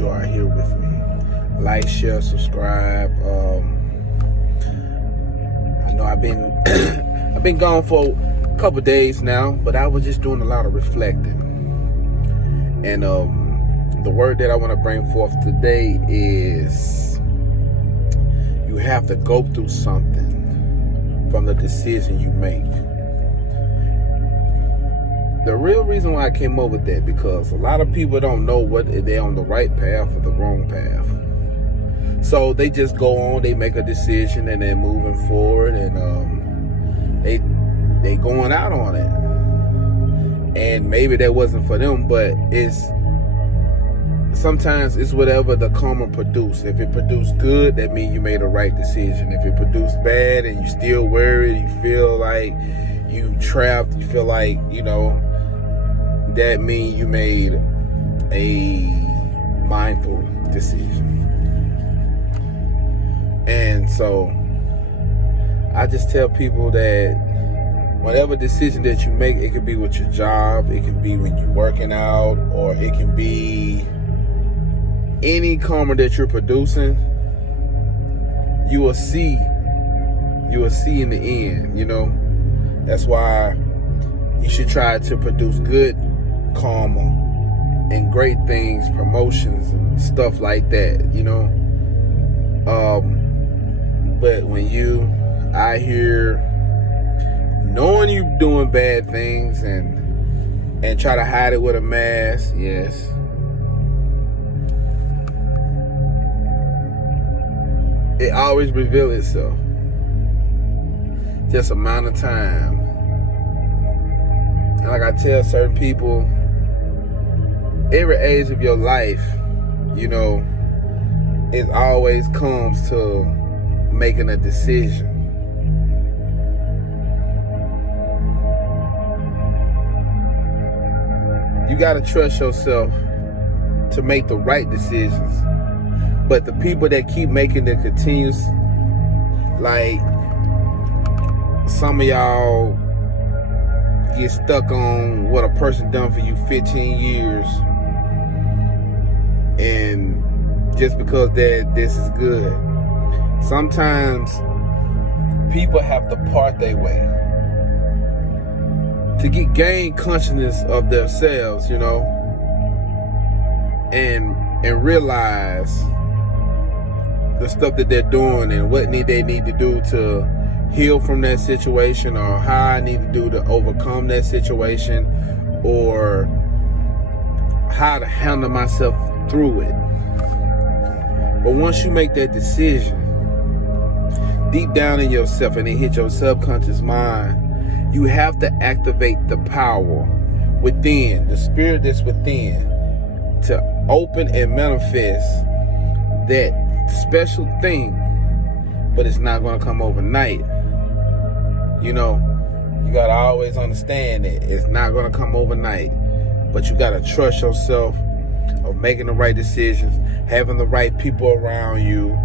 you are here with me. Like, share, subscribe. I know I've been I've been gone for a couple days now, but I was just doing a lot of reflecting. And the word that I want to bring forth today is you have to go through something from the decision you make. The real reason why I came up with that, because a lot of people don't know whether they're on the right path or the wrong path. So they just go on, they make a decision, and they're moving forward, and they going out on it. And maybe that wasn't for them, but sometimes it's whatever the karma produce. If it produced good, that means you made a right decision. If it produced bad and you still worried, you feel like you trapped, you feel like, that means you made a mindful decision. And so I just tell people that whatever decision that you make, it could be with your job, it can be when you're working out, or it can be any karma that you're producing, you will see in the end, That's why you should try to produce good karma and great things, promotions and stuff like that, But when you out here knowing you doing bad things and try to hide it with a mask, yes, it always reveals itself. Just amount of time. And like I tell certain people, every age of your life, it always comes to making a decision. You got to trust yourself to make the right decisions. But the people that keep making the continuous, like some of y'all get stuck on what a person done for you 15 years, and just because this is good. Sometimes people have to part their way to gain consciousness of themselves, and realize the stuff that they're doing and what they need to do to heal from that situation, or how I need to do to overcome that situation, or how to handle myself through it. But once you make that decision, deep down in yourself, and it hit your subconscious mind, you have to activate the power within, the spirit that's within, to open and manifest that special thing. But it's not going to come overnight. You got to always understand that it's not going to come overnight. But you got to trust yourself of making the right decisions, having the right people around you,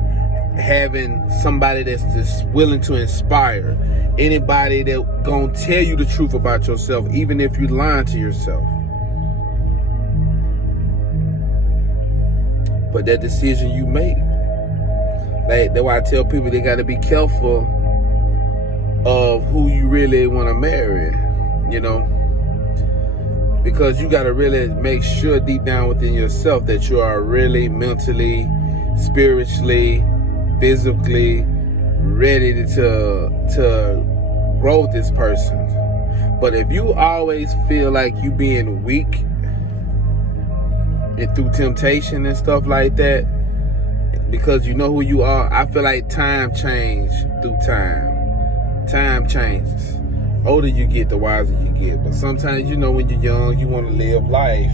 having somebody that's just willing to inspire, anybody that gonna tell you the truth about yourself, even if you lying to yourself. But that decision you make, like, that's why I tell people they got to be careful of who you really want to marry, because you got to really make sure deep down within yourself that you are really mentally, spiritually, physically ready to grow with this person. But if you always feel like you being weak and through temptation and stuff like that, because you know who you are, I feel like time changes through time. Time changes. Older you get, the wiser you get. But sometimes, when you're young, you want to live life.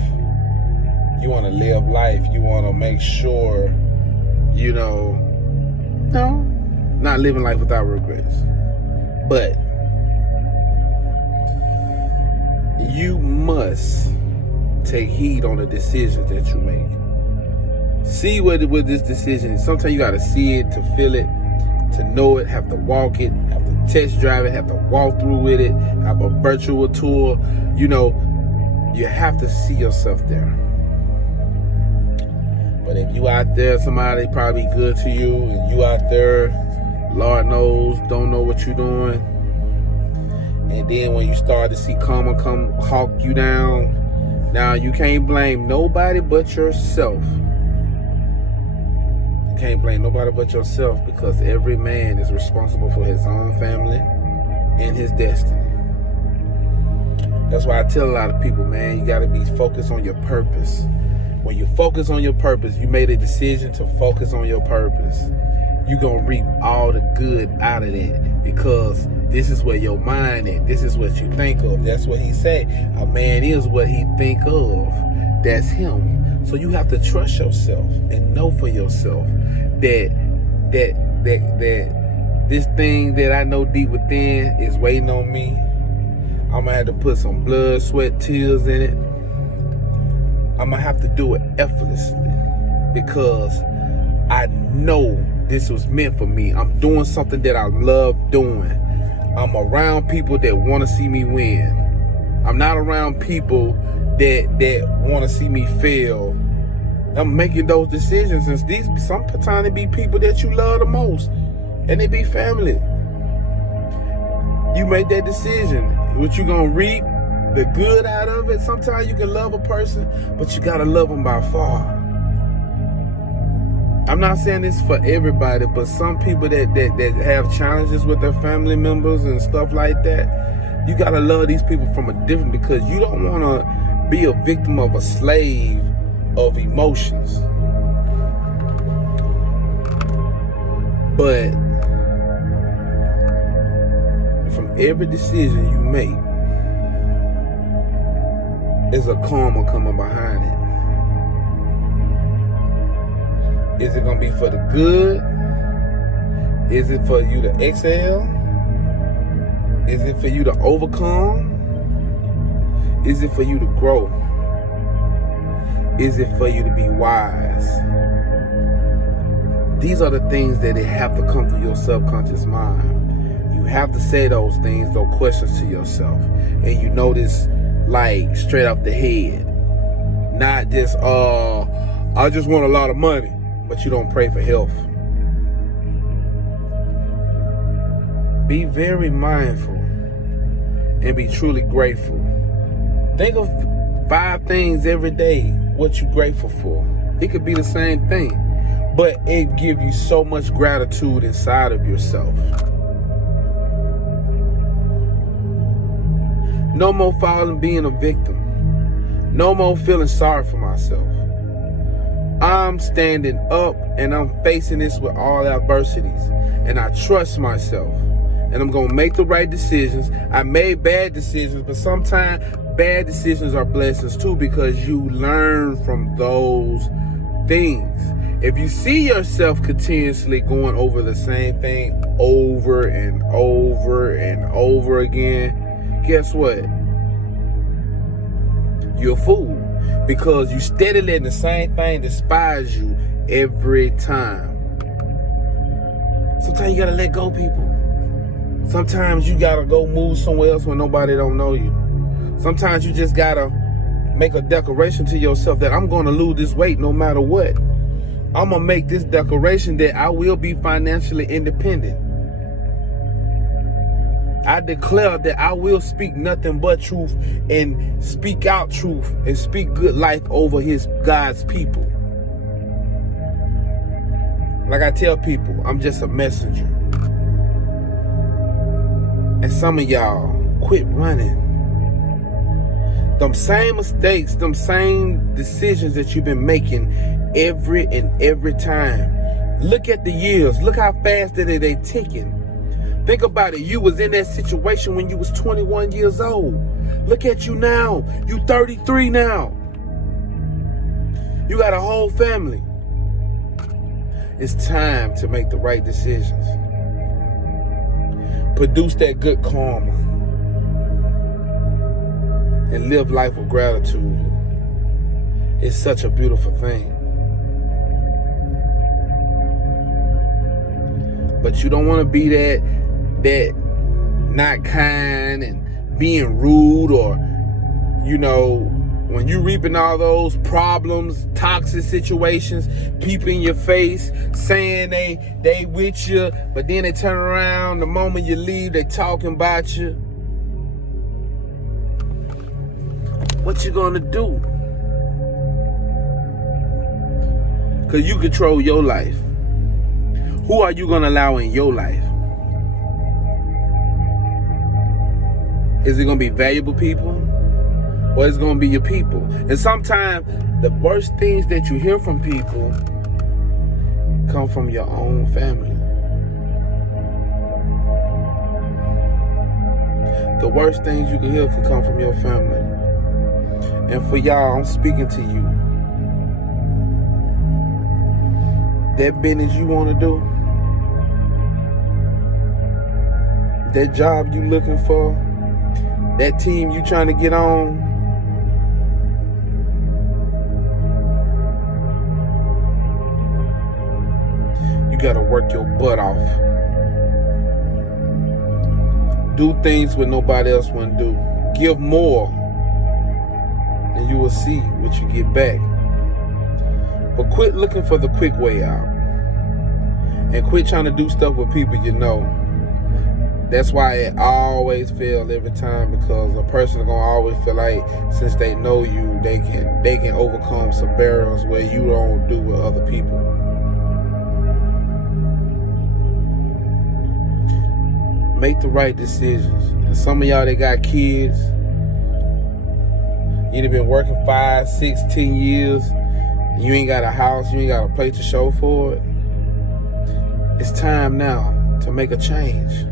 You want to make sure, not living life without regrets. But you must take heed on the decisions that you make. See what this decision is. Sometimes you got to see it to feel it, to know it, have to walk it, have to test drive it, have to walk through with it, have a virtual tour. You have to see yourself there. But You out there, somebody probably good to you, and you out there, Lord knows, don't know what you're doing. And then when you start to see karma come hawk you down, now you can't blame nobody but yourself. You can't blame nobody but yourself, because every man is responsible for his own family and his destiny. That's why I tell a lot of people, man, you got to be focused on your purpose. When you focus on your purpose, you made a decision to focus on your purpose, you're going to reap all the good out of that, because this is where your mind is. This is what you think of. That's what he said. A man is what he think of. That's him. So you have to trust yourself and know for yourself that this thing that I know deep within is waiting on me. I'm going to have to put some blood, sweat, tears in it. I'm going to have to do it effortlessly, because I know this was meant for me. I'm doing something that I love doing. I'm around people that want to see me win. I'm not around people that want to see me fail. I'm making those decisions, and these sometimes it be people that you love the most, and they be family. You make that decision. What you gonna reap the good out of it. Sometimes you can love a person, but you gotta love them by far. I'm not saying this for everybody, but some people that have challenges with their family members and stuff like that, you gotta love these people from a different, because you don't wanna be a victim of a slave of emotions. But from every decision you make, there's a karma coming behind it. Is it gonna be for the good? Is it for you to excel? Is it for you to overcome? Is it for you to grow? Is it for you to be wise? These are the things that have to come through your subconscious mind. You have to say those things, those questions to yourself. And you know this like straight off the head. Not just, I just want a lot of money, but you don't pray for health. Be very mindful and be truly grateful. Think of 5 things every day, what you're grateful for. It could be the same thing, but it gives you so much gratitude inside of yourself. No more falling, being a victim. No more feeling sorry for myself. I'm standing up and I'm facing this with all adversities. And I trust myself. And I'm going to make the right decisions. I made bad decisions, but sometimes bad decisions are blessings too, because you learn from those things. If you see yourself continuously going over the same thing over and over and over again, guess what? You're a fool, because you steady letting the same thing despise you every time. Sometimes you gotta let go, people. Sometimes you gotta go move somewhere else when nobody don't know you. Sometimes you just gotta make a declaration to yourself that I'm gonna lose this weight no matter what. I'm gonna make this declaration that I will be financially independent. I declare that I will speak nothing but truth and speak out truth and speak good life over God's people. Like I tell people, I'm just a messenger. And some of y'all quit running. Them same mistakes, them same decisions that you've been making every time. Look at the years. Look how fast they ticking. Think about it. You was in that situation when you was 21 years old. Look at you now. You 33 now. You got a whole family. It's time to make the right decisions. Produce that good karma. And live life with gratitude. It's such a beautiful thing. But you don't want to be that not kind and being rude, or when you reaping all those problems, toxic situations, people in your face, saying they with you, but then they turn around, the moment you leave, they talking about you. What you gonna do? Because you control your life. Who are you gonna allow in your life? Is it gonna be valuable people? Or is it gonna be your people? And sometimes the worst things that you hear from people come from your own family. The worst things you can hear could come from your family. And for y'all, I'm speaking to you. That business you want to do, that job you looking for, that team you trying to get on, you got to work your butt off. Do things what nobody else wouldn't do. Give more, and you will see what you get back. But quit looking for the quick way out. And quit trying to do stuff with people you know. That's why it always fails every time, because a person is gonna always feel like since they know you, they can overcome some barriers where you don't do with other people. Make the right decisions. And some of y'all that got kids, you done been working 5, 6, 10 years, you ain't got a house, you ain't got a place to show for it. It's time now to make a change.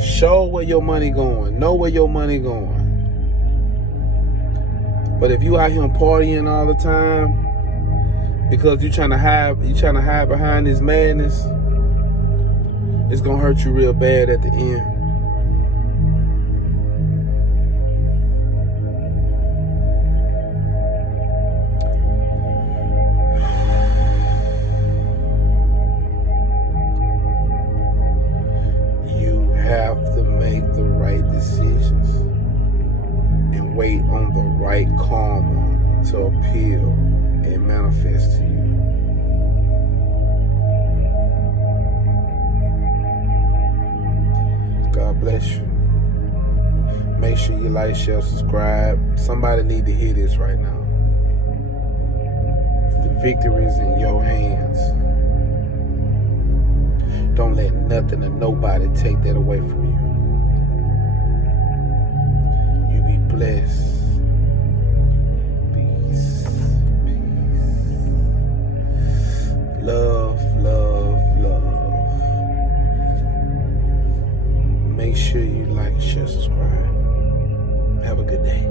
Show where your money going. Know where your money going. But if you out here partying all the time because you trying to hide behind this madness, it's gonna hurt you real bad at the end. Have to make the right decisions and wait on the right karma to appeal and manifest to you. God bless you. Make sure you like, share, subscribe. Somebody need to hear this right now. The victory is in your hands. Don't let nothing or nobody take that away from you. You be blessed. Peace. Peace. Love, love, love. Make sure you like, share, subscribe. Have a good day.